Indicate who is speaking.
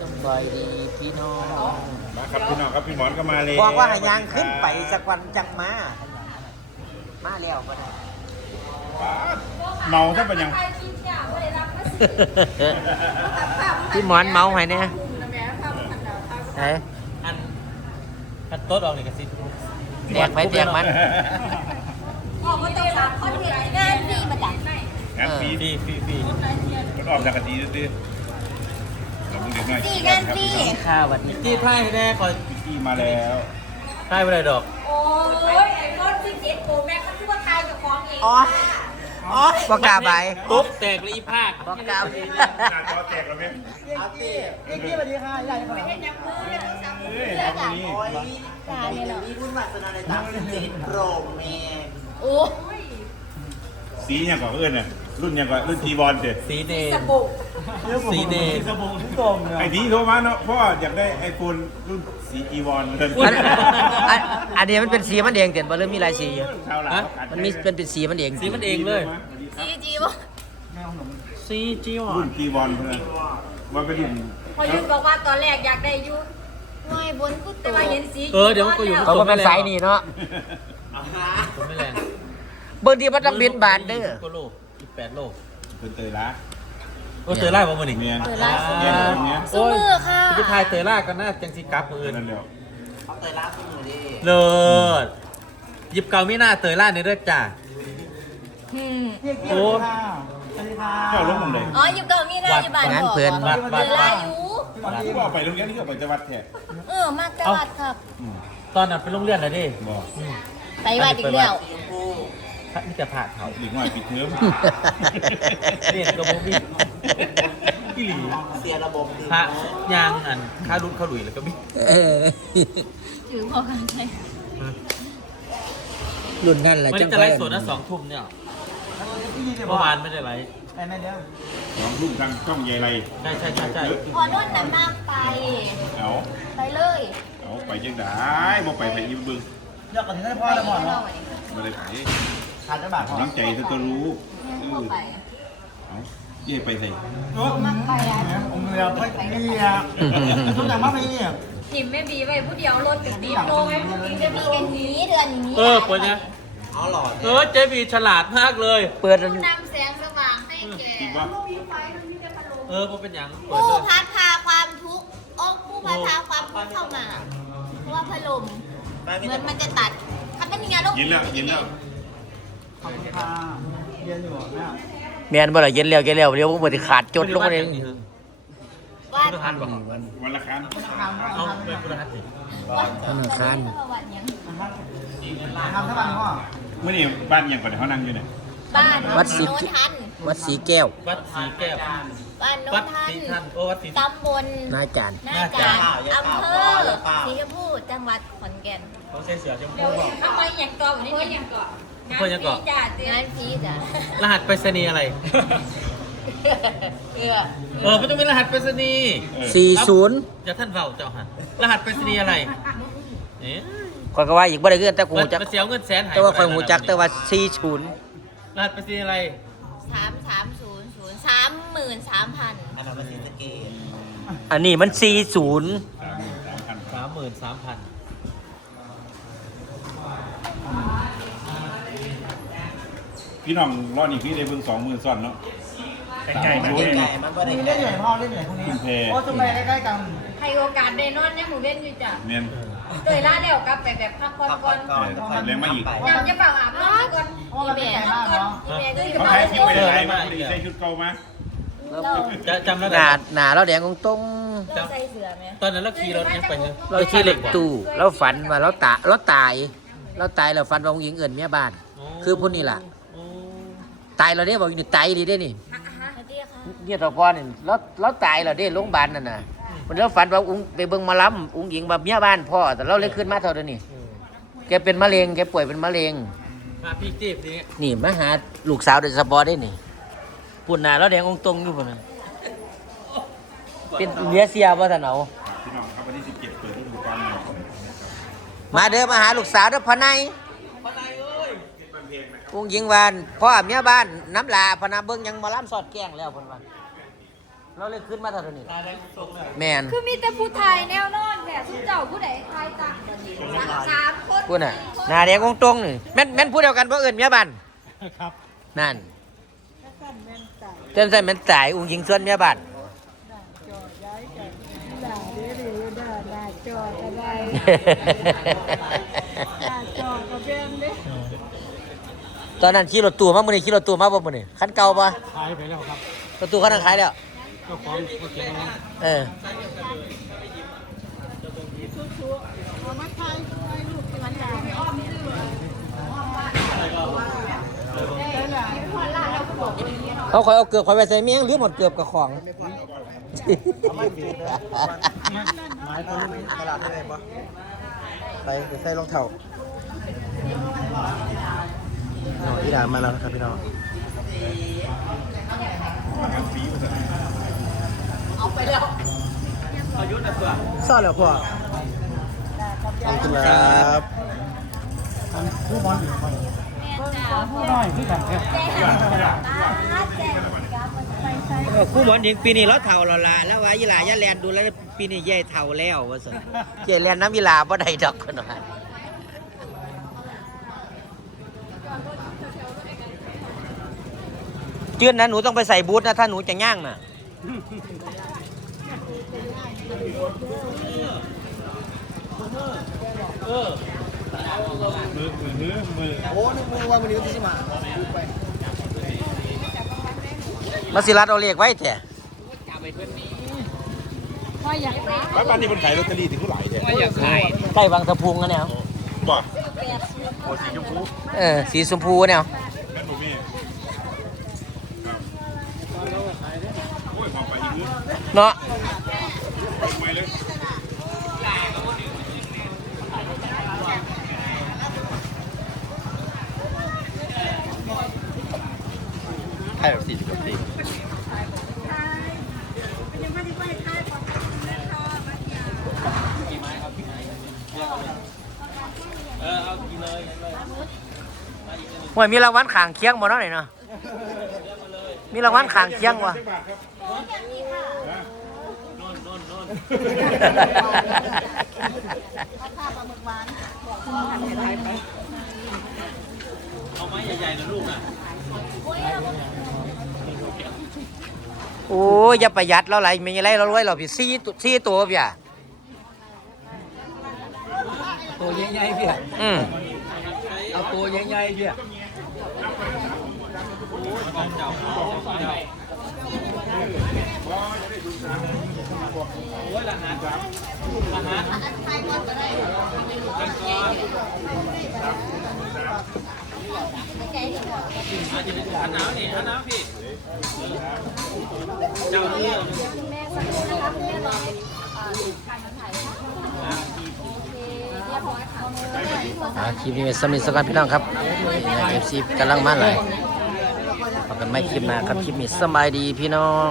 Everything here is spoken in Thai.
Speaker 1: สบายดีพี่น้อง
Speaker 2: มาครับพี่น้องครับพี่หมอนก็มาเลย
Speaker 1: บอกว่าให้ยางขึ้นไปสักวันจังมา มาแล้วก็ได้
Speaker 2: เมาซะเป็นยัง
Speaker 1: พี่หมอนเมาไหมเนี่ยไหน
Speaker 3: อันอันโต๊ดออกนี่กระซิบ
Speaker 1: แตกไปแตกมัน
Speaker 4: ออกมาต้องสามคนเห็นงานฟรีมาจากไหน
Speaker 2: งานฟรี
Speaker 3: ฟรีฟรีฟรี
Speaker 2: มันออกจากกะทิดื้อๆ เราพูดเด็กหน่อย
Speaker 4: ฟรีงานฟรี
Speaker 1: ข้าววันนี้
Speaker 3: ที่ไพ่แน่คอย
Speaker 2: พี่มาแล้ว
Speaker 3: ไพ่ไม่ได้ดอก
Speaker 4: โอ้ยไอ้รถที่เจ็ดโปรแม็กซ์เขาคิดว่าทายกับของเอง
Speaker 1: อ๋อ อ๋อบอกกล้าไป
Speaker 3: ปุ๊บแตกเลยอีภาค
Speaker 1: บอกกล้าไป
Speaker 2: หน้าจอแตกแล้วไหม
Speaker 1: เอาสินี่พี่สวัสดีค่ะใหญ่ขนาด
Speaker 4: เป็นยังมือเป็นสามมื
Speaker 2: เฮ้
Speaker 4: อยเลย
Speaker 2: เอา
Speaker 4: จ้ะ
Speaker 2: นี้
Speaker 4: ตายเลยเหรอ
Speaker 1: นี่วุ่นวายสนานในต่างประเทศโรแมน
Speaker 4: โอ้ย
Speaker 2: สีอย่างก่อนเอื้อนน่ะ รุ่นอย่างก่อนรุ่นทีบอลเด็ด
Speaker 3: สีเด
Speaker 4: ส
Speaker 3: น
Speaker 4: บู่
Speaker 3: สีเดน
Speaker 2: ไอ้ทีโทรมาเนาะพ่ออยากได้ไอโฟนรุ่นสีจีวอนเพิ่น
Speaker 1: อันอันอันนี้มันเป็นสีมันเองเต็มบ่เริ่มมีลายสีอยู่
Speaker 2: ชาวหลาน
Speaker 1: มันมีเป็นเป็นสีมันเอง
Speaker 3: สีมันเองเลย
Speaker 4: จีจีวะ
Speaker 3: สีจีวอ
Speaker 2: รุ่
Speaker 3: น
Speaker 2: นทีบอลเพื่อนว่าเป็นรุ่น
Speaker 4: พอยุนบอกว่าตอนแรกอยากได้ยุน้อยบนกูแต่ว่าเห็นสี
Speaker 3: เออเดี๋ยวมันก็อยู่
Speaker 1: เขาก็เป็นสายนี่เนาะ
Speaker 3: ผมไม่แรง
Speaker 1: เบอร์ที่มันต้องบินบานเด้อ
Speaker 3: ก็โล อีกแปดโล
Speaker 2: เป็นเตยละ
Speaker 3: โอ้เตยล่าบ่มันอีก
Speaker 2: เนี่ย
Speaker 4: เปิดร้านซื้อ
Speaker 2: เนี่ยแบบเนี้ย
Speaker 4: ซื้อมือค่ะ
Speaker 3: พี่ทายเตยล่ากันน่าจังสีกลับมืออื่น
Speaker 2: นั่นแหละ
Speaker 3: เลิศหยิบเกาไม่น่าเตยล่าในเด้อจ้า
Speaker 4: อืม
Speaker 3: โอ้
Speaker 2: เจ้าลงมุมเลย
Speaker 4: อ๋ออยู่เก่ามีได้อยู่บ้าน
Speaker 1: งาน
Speaker 4: บอก
Speaker 1: เพื่อน
Speaker 3: วัดวัด
Speaker 4: เวลา
Speaker 3: วัด
Speaker 4: อยู่
Speaker 2: ที่ว่าไปโรงเรียนนี่ก็ไปจังหวัดแท้
Speaker 4: เออมากจังหวัดครับ
Speaker 2: อืม
Speaker 3: ตอนนั้นไปโรงเรียนอะไรดิ
Speaker 2: บอก
Speaker 4: ไปวัดอีกแล้ว
Speaker 3: พระนี่จะผ่าเขา
Speaker 2: เด็กน้อยปิดเทอม
Speaker 3: เรียนกระโบบี้พี่หลี
Speaker 1: เสียระบบ
Speaker 3: พระยางอันข้ารุ่นข้าหลุยแล้วก็มี
Speaker 1: เออ
Speaker 4: ถือพอกันใช่
Speaker 1: รุ่นนั่นแหละ
Speaker 3: วัน
Speaker 1: จั
Speaker 3: นี้
Speaker 1: ง
Speaker 3: จะไลฟ์สดนะสองทุ่มเนี่ยเมื่อวานไม่ได้ไลฟ์
Speaker 2: สองลูกทางช่องใหญ่ไร
Speaker 3: ใช่ใช่ใช่ใช่
Speaker 4: พอนุ่นน่ะมากไป
Speaker 2: เอา
Speaker 4: ไปเลย
Speaker 2: เอาไปจังได้บ่ไปไปยิ้มบึง
Speaker 1: ยกกันถึงได้พ่อแล้วหมดเนาะ
Speaker 2: บ่ได้ไป
Speaker 1: ขาดจะบาด
Speaker 2: กำลังใจเธอตัวรู้
Speaker 4: เนี่ยเข้าไป
Speaker 2: เอาเย่ไปใส่
Speaker 4: มากไปอะ
Speaker 1: ผมเรือไม่ดีอะทุกอย่างมาไม่เนี่ย
Speaker 4: ทิมไม่บีไว้ผู้เดียวรถติดดีโลไว้ผู้นี้จะมีกันนี้เดือนนี้
Speaker 3: เออปนเนี่ย
Speaker 1: เอาหลอด
Speaker 3: เออเจบีฉลาดมากเลย
Speaker 1: เปิด
Speaker 4: ผู้นำแสงสว่างให้แก่
Speaker 2: คิดว่า
Speaker 3: เออมันเป็นหยังเปิด
Speaker 4: ผู้
Speaker 3: เลย
Speaker 4: พัดพาความทุกข์อกผู้พัดพาความทุกข์เข้ามา เพราะว่าพัดลมเหมือนมันจะตัดถ้าเป็นอย่างนี้ลูก
Speaker 2: ยินแล้วยินแล้ว
Speaker 1: เมียนบ่ล่ะเย็นแล้วเย็นแล้วเดี๋ยวผมบ่ขาดจดลงมาเลย
Speaker 4: ว่า
Speaker 3: พุทธหันบอก
Speaker 2: วันละครั้ง
Speaker 3: เอาเป็นพุทธหันสิ
Speaker 4: ว่า
Speaker 1: ธนาคาร
Speaker 4: วันยัง
Speaker 2: เมื่อนี้บ้านยังก่อนเขานั่งอยู่เนี่ย
Speaker 4: บ้าน
Speaker 1: วัดสิ
Speaker 4: โนนทัน
Speaker 1: วัดสีแก้ว
Speaker 3: วัดสีแก้ว
Speaker 4: บ้านโน
Speaker 3: วัด
Speaker 4: นทัน
Speaker 3: สีทันโอ้วัดสี
Speaker 4: ตำบล
Speaker 1: นาจาน
Speaker 4: หน้าจานอำเภอศรีชมพูจังหวัดขอนแก่น
Speaker 3: เขาใช้เสือชมพูบอก
Speaker 4: ทำไมอย่างก่อนนี่อย่างก่อน
Speaker 3: เพื่อนยังก่อน
Speaker 4: จ้าเตือนพีจ้ะ
Speaker 3: รหัสไปรษณีย์อะไร
Speaker 4: เออ
Speaker 3: เออไม่ต้องมีรหัสไปรษณีย์
Speaker 2: เออ
Speaker 1: 40
Speaker 3: อย่าท่านเฝ้าเจ้าหันรหัสไปรษณีย์อะไรเอ๊ะ
Speaker 1: ข่อยก็ว่าอีกบ่ได้คือแต่กู
Speaker 3: มัน
Speaker 1: ฮู้จัก
Speaker 3: มันเสียเงินแสนหาย
Speaker 1: แต่ว่าข่อยฮู้จักแต่ว่า
Speaker 3: รหัสไปรษณีย์อะไร
Speaker 4: สามสามศูนย์ศูนย์สามหมื่นสามพัน
Speaker 1: 40อันนี้มัน40
Speaker 2: สามสามพัน
Speaker 3: สามหมื่นสามพัน
Speaker 2: พี่น้องรอดนี่พี่ได้เบิ่งสองหมื่นซ่อนเนาะไก่ไก่
Speaker 5: มีเล่นใหญ่พ่อเล่นใหญ่พวกนี้
Speaker 2: คุณเพ
Speaker 5: โอ้จะไปใกล้ๆกัน
Speaker 4: ให้โอกาสได้นอนเนี่ยหมูเว้นอยู่จ้ะ
Speaker 2: เนียน
Speaker 4: โดยล่าเดี่ยวกลับไปแบบพักผ่อนก่อน
Speaker 2: เออแล้วมาอีก
Speaker 4: ยำจะเปล่าอาบน้ำก่อนอีแม่นอนก่อนอีแม่ก็จะ
Speaker 2: เขา
Speaker 4: มา
Speaker 2: ใช้คิวไปหลายมาพอดีใส่ชุดเก่ามา
Speaker 4: เรา
Speaker 3: จะจำได้
Speaker 1: ห
Speaker 3: ไหม
Speaker 1: น้าหน้าเราแดงตรง
Speaker 4: เราใส่เสื้อไหม
Speaker 3: ตอนนั้นเราขี่รถยังไปเนี่ย
Speaker 1: ๆเราชื่อเหล็กตู้เราฝันว่าเราตาเราตาย เราตายเราฝันว่าองค์หญิงเอิ้นเมียบ้าน คือผู้นี้ล่ะ
Speaker 3: โอ้
Speaker 1: ตายเราเด้บอกอยู่นี่ตายดีเด้นี่
Speaker 4: อะฮะเตี้ยค่ะ
Speaker 1: เนี่ยตอพอนี่เราเราตายเราเด้โรงพยาบาลนั่นน่ะมันเราฝันว่าอุ้งไปเบิ่งหมาล้ำอุ้งหญิงแบบเมียบ้านพ่อแต่เราเลยขึ้นมาเท่าเดิมนี่แกเป็นมะเร็งแกป่วยเป็นมะเร็ง
Speaker 3: มาพี่จีบนี่
Speaker 1: นี่มาหาลูกสาวโดยเฉพาะได้นี่ปุ่นหน้าเราแดงองค์ตรงอยู่พุ่นน่ะเป็นเลียเซียบ่ท่านเอา
Speaker 2: พี่น้องครับวันที่17เปิดฤดูกาลใหม่ของ
Speaker 1: มาเด้อมาหาลูกสาวเด้อพะไน อุ้งหญิงวานพ่อเมียบ้านน้ำลาพะนาเบิ่งยังหมาล้ำสอดแกล้งแล้วเพิ่นว่าเราเลยขึ้นมาเท่านี้แมน
Speaker 4: คือมีแต่ผู้ไทยแนวนอนแบบทุกเจ้าผู้ใดไทยต่างสามคน
Speaker 1: พูดน่ะหนาแดงตรงๆนี่แม่นแม่นพูดเดียวกันบ่เอิ้นเมียบ้าน
Speaker 5: ครับ
Speaker 1: นั่นเต้นใส่แม่นตายอุ้งยิงส่วนเมียบ้าน
Speaker 6: ด่าเด้อเด้อด่าด่าจอดอะไรด่าจอดกับเบนเด้
Speaker 1: ตอนนั้นขี่รถตู้มามื้อนี้ขี่รถตู้มาบ่มื้อนี้คันเก่าบ่
Speaker 5: ขายไปแล้วครับ
Speaker 1: รถตู้คันนั้นขายแล้ว
Speaker 5: เจ้าของเขาเก็บไว้
Speaker 1: เออ
Speaker 6: เอามาทายไว้ลูกมันด่าไม่อ้อมชื่อ
Speaker 1: เขาคอยเอาเกือบคอยไปใส่เมียงหรือหมดเกือบกับของ
Speaker 5: หมายถึงตลาดได้ไหนปะใส่ใส่รองเท้า น้องอีดามาแล้วนะครับพี่น้องซ่อนแล้วพ่อขอบคุณครับผู้บอลผู้น้อยพี่กันเนี่ย
Speaker 1: คู่หมอนยิงปีนี้เราเฒ่าแล้วล่ะแล้วว่ายีหลาย่าแลนดูแล้วปีนี้ยายเฒ่าแล้วว่าซั่นเจแลนน้ำยีหลาบ่ได้ดอกคนว่า จือนนะหนูต้องไปใส่บูทนะ ถ้าหนูจะย่างน่ะ
Speaker 2: มือมือมือมือ
Speaker 5: โอ้นึกมือว่ามันนี้ก็จะมาไป
Speaker 1: มาสิรัดเอาเลขไว้แท้
Speaker 6: พ่ออยากได้
Speaker 2: บ้านบ้านนี้มันขายลอตเตอรี่ถึงเท่าไหร่เนี่ย
Speaker 1: ใกล้บางสะพุงกันเนี่ย
Speaker 2: บ่โอ้สีชมพู
Speaker 1: เออสีชมพูเนี่ย
Speaker 2: แม่นบ่มีโอ้ยมองไปอีกนิด
Speaker 1: เนาะ
Speaker 2: ไปเลย
Speaker 3: ใช่แบบสี่สิบกว่าปี
Speaker 1: ห่วยมีรางวัลขางเคียงบ่เนาะนี่เนาะมีรางวัลขางเคียง วะ
Speaker 3: เอาไม้ใหญ่ๆนะลูกอะ
Speaker 1: โอ้ยอย่าประหยัดแล้วไรมีอะไรเรารวยเราพี่สี่ตัวสี่ตัวพี่อะ
Speaker 5: ตัวใหญ่ๆพี่
Speaker 1: อืม
Speaker 5: เอาตัวใหญ่ๆพี่
Speaker 3: อันหนาวนี่อันหนาวพี่ จ้าที่
Speaker 4: แม่สักครู่นะคะคุณแม่รอให้อ่าการถ่ายภาพโอเคเรียบร้อยค่ะ
Speaker 1: อ่าคลิปนี้เป็นสมิธสกันพี่น้องครับเอฟซีกำลังมาเลยพบกันไม่คลิปหน้าครับคลิปนี้สบายดีพี่น้อง